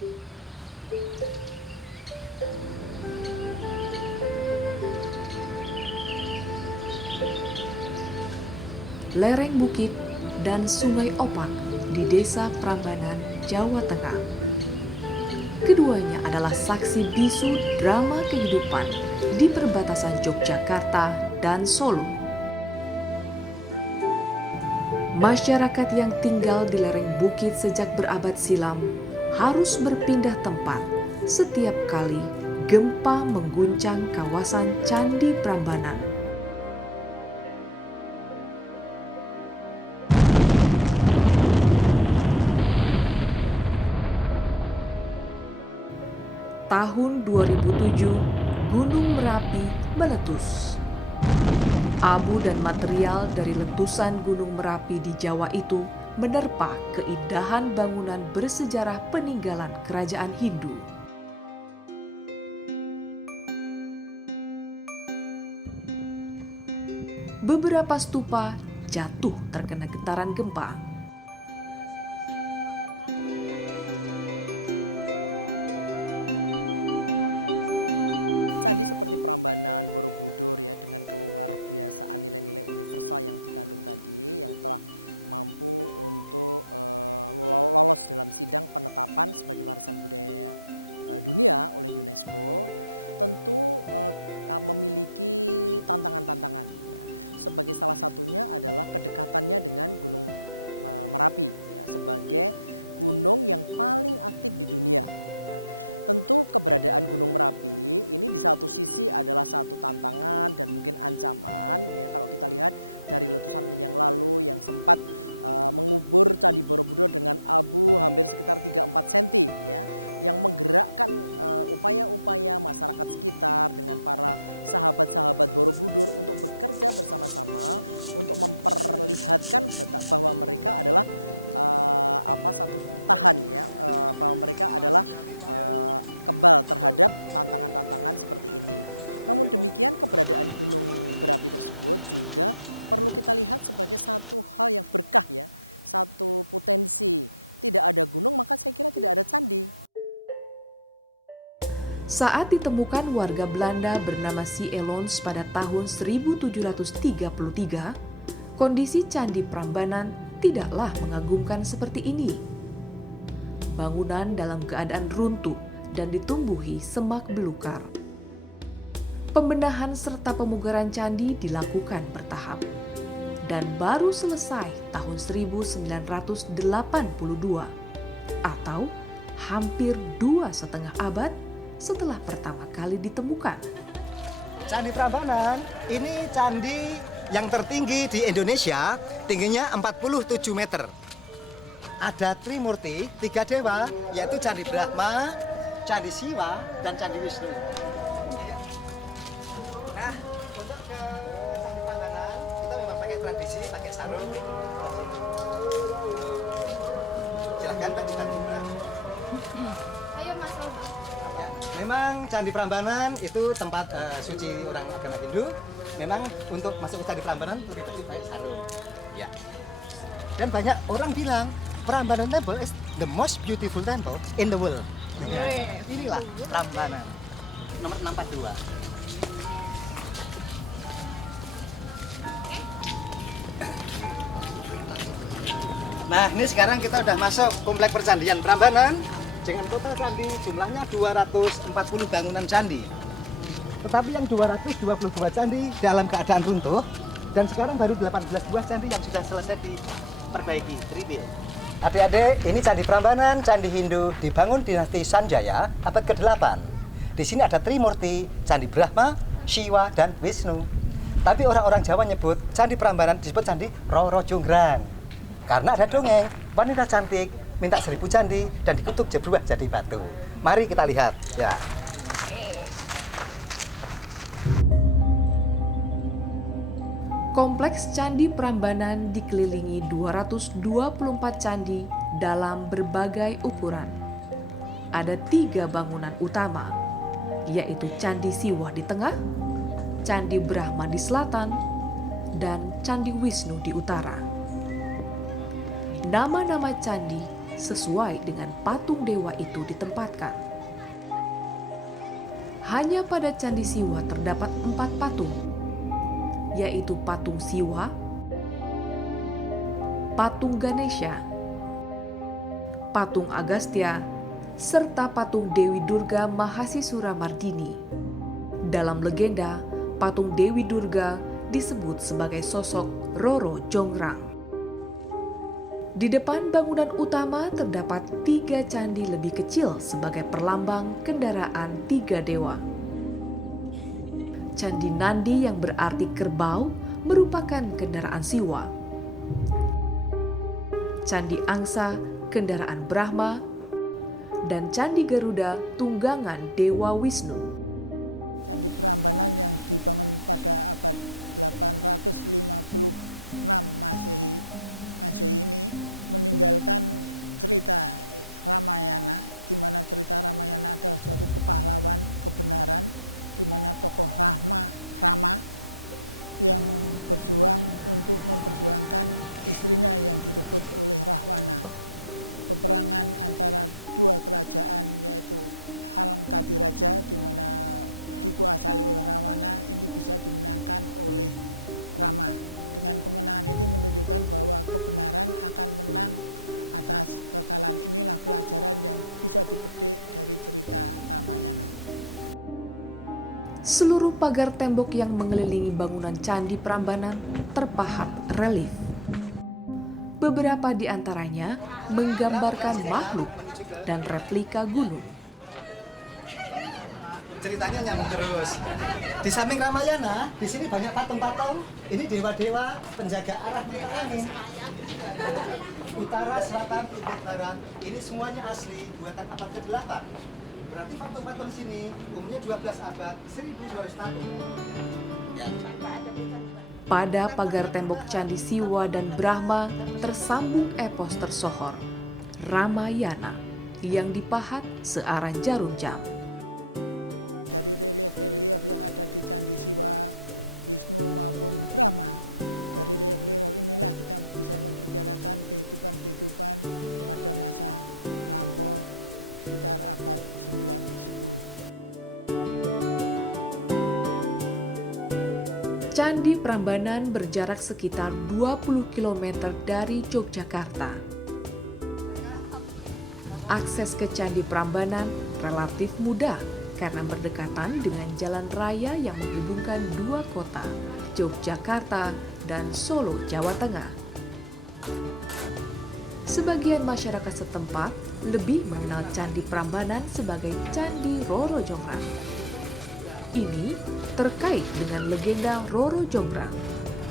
Lereng bukit dan Sungai Opak di Desa Prambanan, Jawa Tengah. Keduanya adalah saksi bisu drama kehidupan di perbatasan Yogyakarta dan Solo. Masyarakat yang tinggal di lereng bukit sejak berabad silam harus berpindah tempat setiap kali gempa mengguncang kawasan Candi Prambanan. Tahun 2007, Gunung Merapi meletus. Abu dan material dari letusan Gunung Merapi di Jawa itu menerpa keindahan bangunan bersejarah peninggalan kerajaan Hindu. Beberapa stupa jatuh terkena getaran gempa. Candi seperti Prambanan, Borobudur ya, dengan keluar biasaan nilai-nilai universal yang dikandung tadi, yang telah mampu untuk lolos dalam sidang penetapan sebagai warisan budaya dunia oleh UNESCO, ya, tentu memiliki tantangan-tantangan. Ya. Sebagai salah satunya adalah kedekatannya dengan Gunung Merapi, ya, sebagai gunung yang paling aktif di dunia. Tentu keberadaan Gunung Merapi ini di satu sisi adalah satu tantangan dan mungkin ancaman, ya, kalau kita lihat dari letusan yang lalu yang sempat mengubur Candi Borobudur dengan abu hampir sekitar 3-4 cm, ya, yang menggerakkan upaya-upaya masyarakat sekitar dengan para sahabat-sahabat Borobudur untuk bekerja bersama-sama untuk memperlihatkan bahwa mereka adalah satu tahan, ya, bahwa mereka adalah kebal terhadap tantangan-tantangan seperti ini. Namun demikian, keberadaan gunung berapi tersebut juga perlu kita lihat sebagai satu hal yang berkah, ya, satu potensi. Tidak ada gunung maka saya kira tidak ada candi. Saat ditemukan warga Belanda bernama Si Elons pada tahun 1733, kondisi Candi Prambanan tidaklah mengagumkan seperti ini. Bangunan dalam keadaan runtuh dan ditumbuhi semak belukar. Pembenahan serta pemugaran candi dilakukan bertahap dan baru selesai tahun 1982 atau hampir 2,5 abad setelah pertama kali ditemukan. Candi Prambanan ini candi yang tertinggi di Indonesia, tingginya 47 meter. Ada Trimurti, 3 dewa, yaitu Candi Brahma, Candi Siwa, dan Candi Wisnu. Nah, untuk ke Candi Prambanan, kita memang pakai tradisi, pakai sarung. Silahkan Pak, dibantu Pak. Ayo Mas Robo. Memang Candi Prambanan itu tempat suci orang agama Hindu. Memang untuk masuk ke Candi Prambanan itu kita pakai sarung. Ya. Dan banyak orang bilang Prambanan Temple is the most beautiful temple in the world. Inilah Prambanan. Nomor 642. Nah, ini sekarang kita udah masuk komplek percandian Prambanan dengan total candi jumlahnya 240 bangunan candi. Tetapi yang 222 candi dalam keadaan runtuh dan sekarang baru 18 buah candi yang sudah selesai diperbaiki, rebuild. Adik-adik, ini Candi Prambanan, candi Hindu dibangun dinasti Sanjaya abad ke-8. Di sini ada Trimurti, Candi Brahma, Siwa, dan Wisnu. Tapi orang-orang Jawa nyebut Candi Prambanan disebut Candi Roro Jonggrang. Karena ada dongeng, wanita cantik minta 1000 candi dan dikutuk berubah jadi batu. Mari kita lihat. Ya. Kompleks Candi Prambanan dikelilingi 224 candi dalam berbagai ukuran. Ada 3 bangunan utama, yaitu Candi Siwa di tengah, Candi Brahma di selatan, dan Candi Wisnu di utara. Nama-nama candi sesuai dengan patung dewa itu ditempatkan. Hanya pada Candi Siwa terdapat 4 patung, yaitu patung Siwa, patung Ganesha, patung Agastya, serta patung Dewi Durga Mahasisura Mardini. Dalam legenda, patung Dewi Durga disebut sebagai sosok Roro Jonggrang. Di depan bangunan utama terdapat 3 candi lebih kecil sebagai perlambang kendaraan 3 dewa. Candi Nandi yang berarti kerbau merupakan kendaraan Siwa. Candi Angsa kendaraan Brahma, dan Candi Garuda tunggangan Dewa Wisnu. Candi Prambanan yang dibangun pada abad 856 Masehi ini meninggalkan cerita Ramayana, di mana cerita Ramayana adalah suatu kepahlawan kebenaran, di mana tokoh Rama yang berjuang untuk memperjuangkan istrinya yang direbut oleh Rahwana. Peperangan antara 2 kerajaan, yaitu Alangkadiraja di mana dikuasai oleh Rahwana, ini bisa dimenangkan oleh Rama. Dengan kemenangan ini menunjukkan bahwa kebenaran akan menang atas kekalahan. Inilah pelajaran yang bisa dipetik dari cerita Ramayana. Seluruh pagar tembok yang mengelilingi bangunan Candi Prambanan terpahat relief. Beberapa di antaranya menggambarkan makhluk dan replika gunung. Ceritanya nyambung terus. Di samping Ramayana, di sini banyak patung-patung. Ini dewa-dewa penjaga arah mata angin. Utara, selatan, timur, barat. Ini semuanya asli buatan abad ke-8. Berarti patung-patung sini umurnya 12 abad, 1200 tahun. Ya. Pada pagar tembok Candi Siwa dan Brahma tersambung epos tersohor, Ramayana, yang dipahat searah jarum jam. Dari relief-relief yang ada di Candi Siwa, Wisnu maupun Brahma, dari relief-relief inilah kita bisa memperkirakan kehidupan-kehidupan pada masa lampau sekitar abad 9-10. Candi Prambanan berjarak sekitar 20 km dari Yogyakarta. Akses ke Candi Prambanan relatif mudah karena berdekatan dengan jalan raya yang menghubungkan 2 kota, Yogyakarta dan Solo, Jawa Tengah. Sebagian masyarakat setempat lebih mengenal Candi Prambanan sebagai Candi Roro Jonggrang. Ini terkait dengan legenda Roro Jonggrang,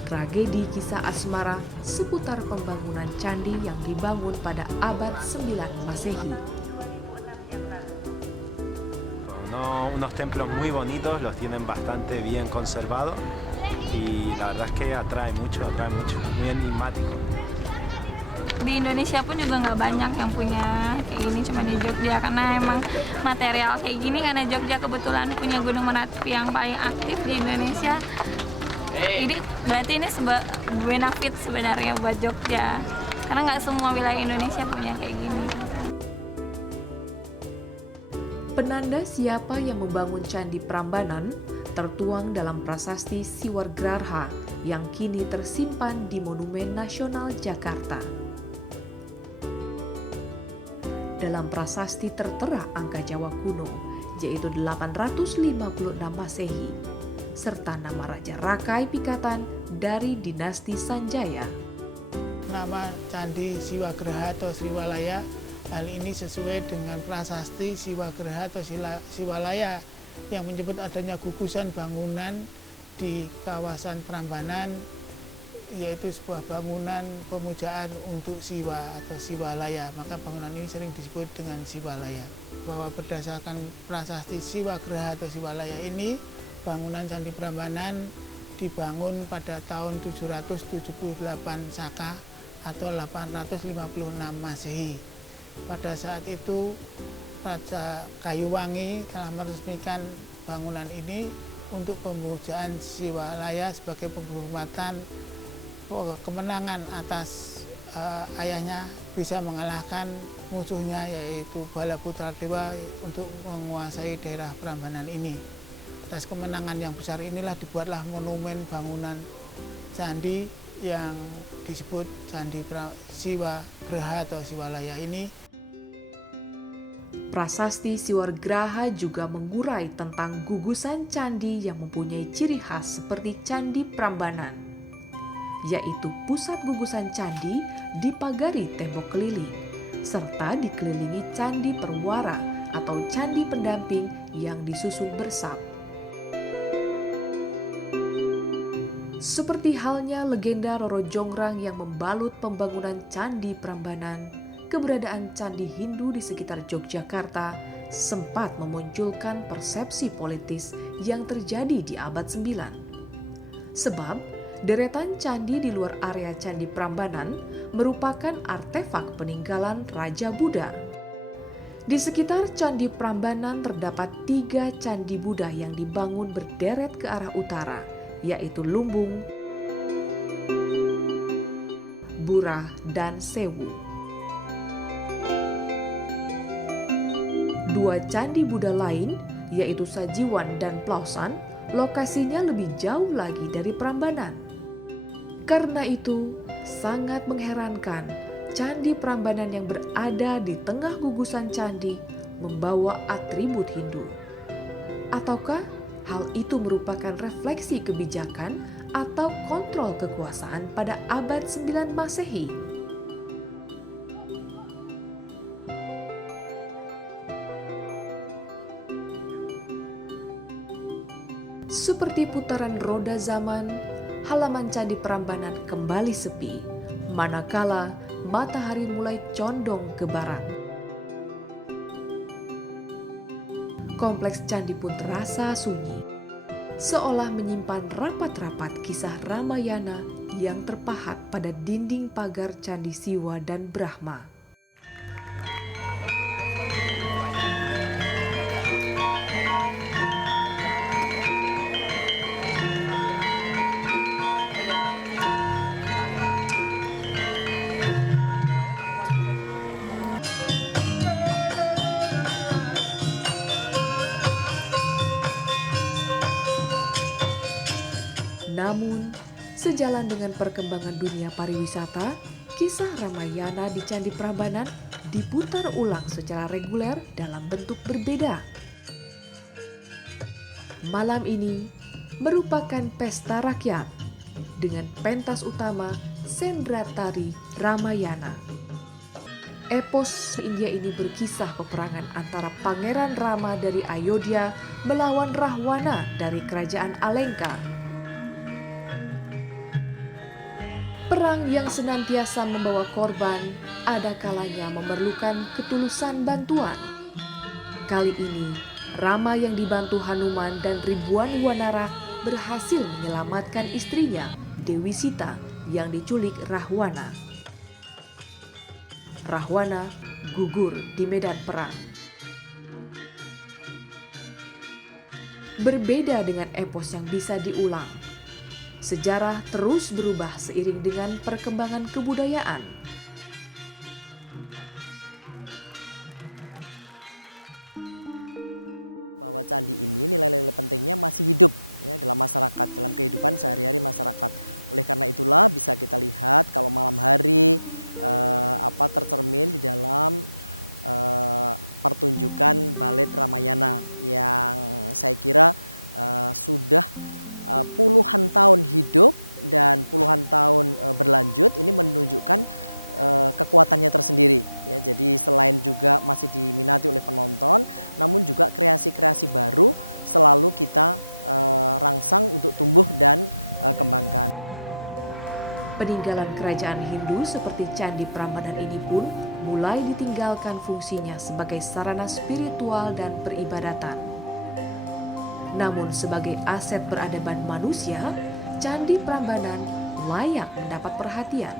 tragedi kisah asmara seputar pembangunan candi yang dibangun pada abad 9 Masehi. Unos templos muy bonitos, los tienen bastante bien conservados y la verdad es que atrae mucho, muy enigmático. Di Indonesia pun juga nggak banyak yang punya kayak gini, cuma di Jogja, karena emang material kayak gini, karena Jogja kebetulan punya gunung Merapi yang paling aktif di Indonesia. Jadi berarti ini benefit sebenarnya buat Jogja, karena nggak semua wilayah Indonesia punya kayak gini. Penanda siapa yang membangun Candi Prambanan tertuang dalam prasasti Siwargrarha yang kini tersimpan di Monumen Nasional Jakarta. Dalam prasasti tertera angka Jawa kuno, yaitu 856 Masehi, serta nama Raja Rakai Pikatan dari dinasti Sanjaya. Nama Candi Siwagraha atau Sriwalaya, hal ini sesuai dengan prasasti Siwagraha atau Siwalaya yang menyebut adanya gugusan bangunan di kawasan Prambanan, yaitu sebuah bangunan pemujaan untuk Siwa atau Siwalaya. Maka bangunan ini sering disebut dengan Siwalaya. Bahwa berdasarkan prasasti Siwagraha atau Siwalaya ini, bangunan Candi Prambanan dibangun pada tahun 778 Saka atau 856 Masehi. Pada saat itu Raja Kayuwangi telah meresmikan bangunan ini untuk pemujaan Siwalaya sebagai penghormatan kemenangan atas ayahnya bisa mengalahkan musuhnya yaitu Balaputra Dewa untuk menguasai daerah Prambanan ini. Atas kemenangan yang besar inilah dibuatlah monumen bangunan candi yang disebut Candi Siwa Graha atau Siwalaya ini. Prasasti Siwagraha juga mengurai tentang gugusan candi yang mempunyai ciri khas seperti Candi Prambanan, yaitu pusat gugusan candi dipagari tembok keliling, serta dikelilingi candi perwara atau candi pendamping yang disusun bersab. Seperti halnya legenda Roro Jongrang yang membalut pembangunan Candi Prambanan, keberadaan candi Hindu di sekitar Yogyakarta sempat memunculkan persepsi politis yang terjadi di abad 9. Sebab, deretan candi di luar area Candi Prambanan merupakan artefak peninggalan Raja Buddha. Di sekitar Candi Prambanan terdapat 3 candi Buddha yang dibangun berderet ke arah utara, yaitu Lumbung, Bura, dan Sewu. 2 candi Buddha lain, yaitu Sajiwan dan Plausan, lokasinya lebih jauh lagi dari Prambanan. Karena itu, sangat mengherankan Candi Prambanan yang berada di tengah gugusan candi membawa atribut Hindu. Ataukah hal itu merupakan refleksi kebijakan atau kontrol kekuasaan pada abad 9 Masehi? Seperti putaran roda zaman, halaman Candi Prambanan kembali sepi, manakala matahari mulai condong ke barat. Kompleks candi pun terasa sunyi, seolah menyimpan rapat-rapat kisah Ramayana yang terpahat pada dinding pagar Candi Siwa dan Brahma. Namun, sejalan dengan perkembangan dunia pariwisata, kisah Ramayana di Candi Prambanan diputar ulang secara reguler dalam bentuk berbeda. Malam ini merupakan pesta rakyat dengan pentas utama Sendratari Ramayana. Epos India ini berkisah peperangan antara Pangeran Rama dari Ayodhya melawan Rahwana dari Kerajaan Alengka. Perang yang senantiasa membawa korban, ada kalanya memerlukan ketulusan bantuan. Kali ini, Rama yang dibantu Hanuman dan ribuan wanara berhasil menyelamatkan istrinya, Dewi Sita, yang diculik Rahwana. Rahwana gugur di medan perang. Berbeda dengan epos yang bisa diulang, sejarah terus berubah seiring dengan perkembangan kebudayaan. Bahwa candi ini nilai-nilai pentingnya masih hidup ya dalam masyarakat, dalam kehidupan sehari-hari masyarakat. Oleh karena itulah bisa kita lihat kalau malam hari tercermin di dalam pertunjukan balet Ramayana yang saya kira sudah puluhan tahun hidup dan puluhan tahun berlanjut. Ini menunjukkan kekuatannya tersendiri ya. Jadi selain juga masih diminati oleh penonton, namun juga kreasi-kreasi baru selalu kita rangsang untuk tumbuh dan kembangkan. Peninggalan kerajaan Hindu seperti Candi Prambanan ini pun mulai ditinggalkan fungsinya sebagai sarana spiritual dan peribadatan. Namun sebagai aset peradaban manusia, Candi Prambanan layak mendapat perhatian.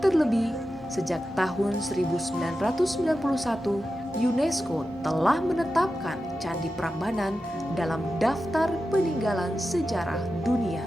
Terlebih, sejak tahun 1991, UNESCO telah menetapkan Candi Prambanan dalam daftar peninggalan sejarah dunia.